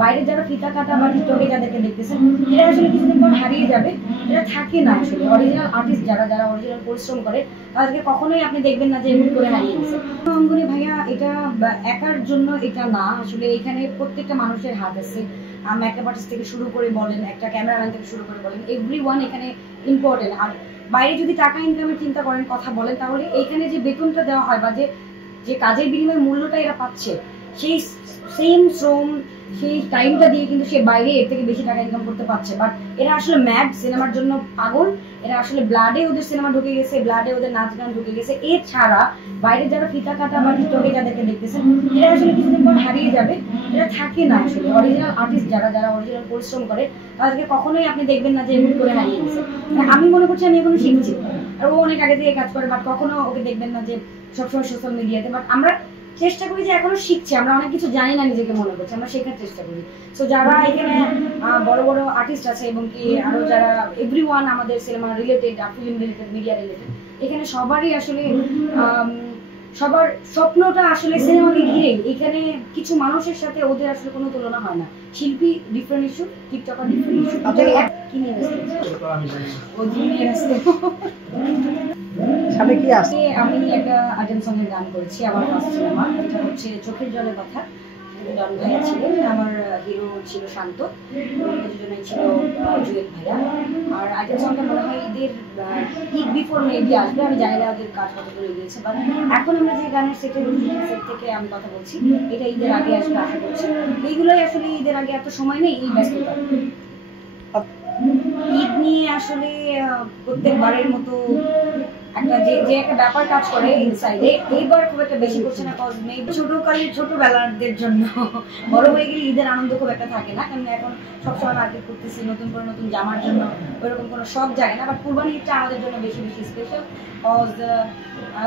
বাইরে যারা ফিতা কাটা বা টিকটকে যাদেরকে দেখতেছেন এরা আসলে কিছুদিন পর হারিয়ে যাবে, এরা থাকে না আসলে। অরিজিনাল আর্টিস্ট যারা যারা অরিজিনাল পরিশ্রম করে তাদেরকে কখনোই আপনি দেখবেন না যে হুট করে হারিয়ে গেছে। অঙ্গনে ভাইয়া এটা একার জন্য এটা না, আসলে এখানে প্রত্যেকটা মানুষের হাত আছে। মেকআপ আর্টিস্ট থেকে শুরু করে বলেন, একটা ক্যামেরাম্যান থেকে শুরু করে বলেন, এভরিওয়ান এখানে ইম্পর্টেন্ট। আর বাইরে যদি টাকা ইনকামের চিন্তা করেন, কথা বলেন, তাহলে এইখানে যে বেতনটা দেওয়া হয় বা যে কাজের বিনিময়ে মূল্যটা এরা পাচ্ছে, সেই সেম শ্রম সেই টাইমটা দিয়ে কিন্তু সে বাইরে এর থেকে বেশি টাকা ইনকাম করতে পারছে। বাট এরা আসলে ম্যাড, সিনেমার জন্য পাগল। এরা আসলে ব্লাডে ওদের সিনেমা ঢুকে গেছে, ব্লাডে ওদের নাচ গান ঢুকে গেছে। এছাড়া বাইরে যারা ফিতা কাটা বা টিকটকে যাদেরকে দেখতেছেন এরা আসলে কিছুদিন পর হারিয়ে যাবে, এরা থাকে না আসলে। অরিজিনাল আর্টিস্ট যারা যারা অরিজিনাল পরিশ্রম করে তাদেরকে কখনোই আপনি দেখবেন না যে হুট করে হারিয়ে গেছে। আমি মনে করছি আমি এখনো শিখছি, আর ও অনেক আগে থেকে কাজ করে, বাট কখনো ওকে দেখবেন না যে সবসময় সোশ্যাল মিডিয়াতে। বাট আমরা চেষ্টা করি যে এখনো শিখছি, আমরা অনেক কিছু জানি না নিজেকে মনে করছি, আমরা শেখার চেষ্টা করি। সো যারা এখানে বড় বড় আর্টিস্ট আছে এবং কি আরো যারা এভরিওয়ান আমাদের cinema related, film related, media related, এখানে সবারই আসলে সবার স্বপ্নটা আসলে সিনেমাকে ঘিরে। এখানে কিছু মানুষের সাথে ওদের আসলে কোনো তুলনা হয় না। শিল্পী different issue, TikToker different issue. কি নিয়ে আমি একটা আর্জেন্ট সঙ্গের গান করেছি, আমার ফার্স্ট সিনেমা। এটা হচ্ছে চোখের জলের কথা। ডন ভাইয়া ছিলেন, আমার হিরো ছিল শান্ত, প্রযোজনায় ছিল জুয়েল ভাইয়া। আর আর্জেন্ট সঙ্গটা মনে হয় ঈদ বিফোর মেবি আসবে, আমি জানি না ওদের কাজ কত করে গিয়েছে। বাট এখন আমরা যে গানের সেট থেকে আমি কথা বলছি, এটা ঈদের আগে আসবে আশা করছি। এইগুলোই আসলে ঈদের আগে এত সময় নেই, এই ব্যস্ততা। ঈদ নিয়ে আসলে প্রত্যেকবারের মতো একটা যে একটা ব্যাপার কাজ করে ইনসাইডে, এইবার খুব একটা বেশি করছে না। কজ মেবি ছোটবেলাদের জন্য, বড় হয়ে গেলে ঈদের আনন্দ খুব একটা থাকে না, কারণ এখন সবসময় মার্কেট করতেছি নতুন করে নতুন জামার জন্য, ওইরকম কোনো শখ জাগে না। বাট কুরবানি ঈদটা আমাদের জন্য বেশি বেশি স্পেশাল, কজ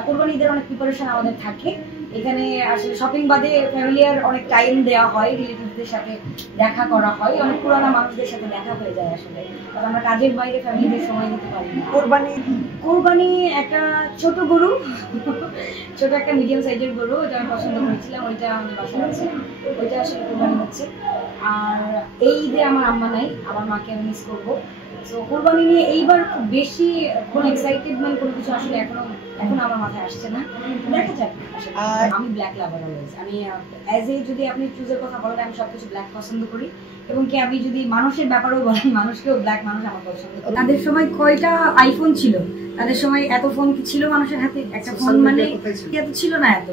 কুরবানি ঈদের অনেক প্রিপারেশন আমাদের থাকে। এখানে আসলে শপিং বাদে ফ্যামিলিয়ার অনেক টাইম দেওয়া হয়, রিলেটিভদের সাথে দেখা করা হয়, অনেক পুরানা মানুষদের সাথে দেখা হয়ে যায় আসলে, কারণ আমরা কাজের বাইরে ফ্যামিলিদের সময় দিতে পারি না। কোরবানি একটা ছোট গরু, ছোট একটা মিডিয়াম সাইজের গরু, ওটা আমি পছন্দ করেছিলাম, ওইটা আমাদের বাসায় আছে, ওইটা আসলে কোরবানি হচ্ছে। আর এই ঈদে আমার আম্মা নাই, আমার মাকে আমি মিস করবো। সো কোরবানি নিয়ে এইবার খুব বেশি কোনো এক্সাইটেডমেন্ট কোনো কিছু আসলে এখন আমার মাথায় আসছে না, দেখা যাক। আমি ব্ল্যাক লাভার অলওয়েজ, আমি অ্যাজ এ যদি আপনি চুজের কথা বলেন, আমি সবকিছু ব্ল্যাক পছন্দ করি। এবং কি আমি যদি মানুষের ব্যাপারেও বলেন, মানুষকেও ব্ল্যাক মানুষ আমার পছন্দ। তাদের সময় কয়টা আইফোন ছিল, তাদের সময় এত ফোন কি ছিল মানুষের হাতে? একটা ফোন মানে এত ছিল না এত।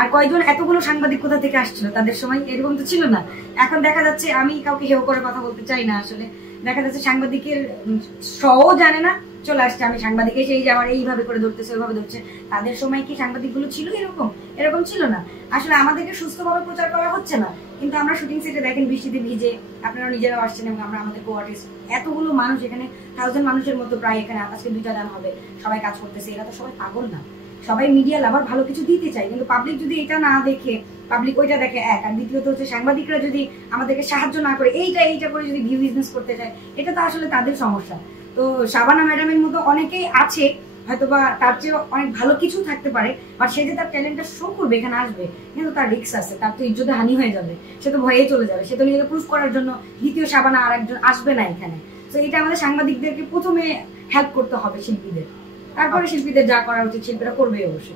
আর কয়জন এতগুলো সাংবাদিক কোথা থেকে আসছিল তাদের সময়? এরকম তো ছিল না। এখন দেখা যাচ্ছে, আমি কাউকে হেয় করে কথা বলতে চাই না, আসলে দেখা যাচ্ছে সাংবাদিকের শও জানে না, চলে আসছে আমি সাংবাদিক, এসে এই যে আমার এইভাবে করে ধরতেছে ওইভাবে ধরছে। তাদের সময় কি সাংবাদিক গুলো ছিল এরকম ছিল না। আসলে আমাদেরকে সুস্থভাবে প্রচার করা হচ্ছে না, কিন্তু আমরা শুটিং সেটে দেখেন বৃষ্টিতে ভিজে, আপনারা নিজেরাও আসছেন এবং আমরা আমাদের কো আর্টিস্ট, এতগুলো মানুষ এখানে 1000 মানুষের মতো প্রায় এখানে আজকে 2টা গান হবে, সবাই কাজ করতেছে। এরা তো সবাই পাগল না, সবাই মিডিয়া লাভার, ভালো কিছু দিতে চাই, কিন্তু পাবলিক যদি এটা না দেখে, পাবলিক ওইটা দেখে এক। আর দ্বিতীয়ত হচ্ছে সাংবাদিকরা যদি আমাদেরকে সাহায্য না করে, এইটা করে যদি ভিউ বিজনেস করতে চায়, এটা তো আসলে তাদের সমস্যা। তো শাবানা ম্যাডামের মতো অনেকেই আছে, হয়তোবা তার চেয়ে অনেক ভালো কিছু থাকতে পারে, আর সে যে তার ট্যালেন্টটা শো করবে, এখানে আসবে, কিন্তু তার রিস্ক আছে, তার তো ইজ্জতে হানি হয়ে যাবে, সে তো ভয়ে চলে যাবে, সে তো নিজেকে প্রুফ করার জন্য দ্বিতীয় শাবানা আর একজন আসবে না এখানে। তো এটা আমাদের সাংবাদিকদেরকে প্রথমে হেল্প করতে হবে শিল্পীদের, তারপরে শিল্পীদের যা করা উচিত শিল্পীরা করবে অবশ্যই।